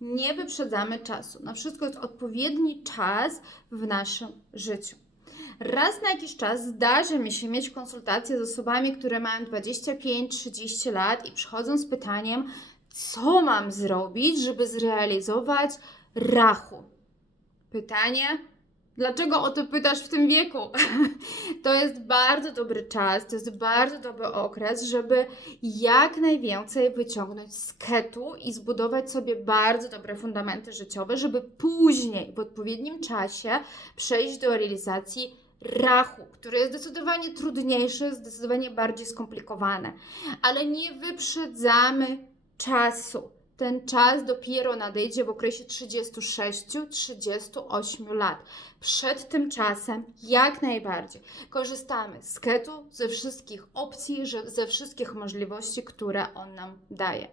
Nie wyprzedzamy czasu. Na wszystko jest odpowiedni czas w naszym życiu. Raz na jakiś czas zdarzy mi się mieć konsultacje z osobami, które mają 25-30 lat i przychodzą z pytaniem, co mam zrobić, żeby zrealizować rachu. Pytanie, dlaczego o to pytasz w tym wieku? to jest bardzo dobry czas, to jest bardzo dobry okres, żeby jak najwięcej wyciągnąć z ketu i zbudować sobie bardzo dobre fundamenty życiowe, żeby później w odpowiednim czasie przejść do realizacji rachu, który jest zdecydowanie trudniejszy, zdecydowanie bardziej skomplikowany. Ale nie wyprzedzamy czasu. Ten czas dopiero nadejdzie w okresie 36-38 lat. Przed tym czasem jak najbardziej korzystamy z ketu, ze wszystkich opcji, ze wszystkich możliwości, które on nam daje.